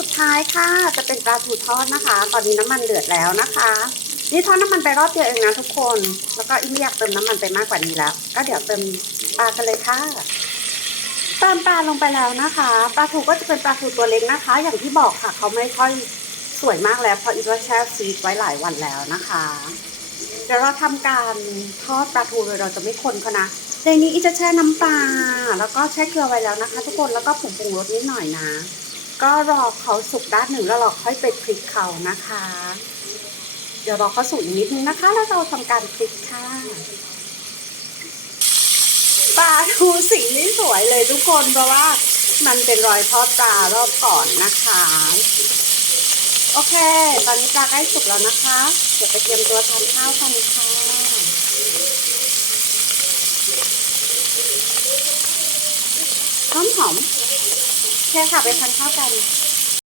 สุดท้ายค่ะ จะเป็นปลาทูทอดนะคะ ตอนนี้น้ำมันเดือดแล้วนะคะ นี่ทอดน้ำมันไปรอบเดียวเองนะทุกคน แล้วก็อีไม่อยากเติมน้ำมันไปมากกว่านี้แล้ว ก็เดี๋ยวเติมปลากันเลยค่ะเติมปลาลงไปแล้วนะคะ ปลาทูก็จะเป็นปลาทูตัวเล็กนะคะ อย่างที่บอกค่ะ เขาไม่ค่อยสวยมากแล้วเพราะอีว่าแช่ฟรีซไว้หลายวันแล้วนะคะ เดี๋ยวเราทำการทอดปลาทูโดยเราจะไม่คนเขานะในนี้อีจะแช่น้ำปลาแล้วก็แช่เกลือไว้แล้วนะคะ ทุกคนแล้วก็ผงปรุงรสนิดหน่อยนะ ก็รอเขาสุกด้านหนึ่งแล้วเราค่อยไปพลิกเขานะคะ เดี๋ยวรอเขาสุกอีกนิดนึงนะคะ แล้วเราทำการพลิกค่ะปลาทูสีนี่สวยเลยทุกคนเพราะว่ามันเป็นรอยทอดปลารอบก่อนนะคะ โอเค ตอนนี้ปลาใกล้สุกแล้วนะคะ เดี๋ยวไปเตรียมตัวทานข้าวกันค่ะ หอมหอมๆโอเคค่ะไปทานข้าวกัน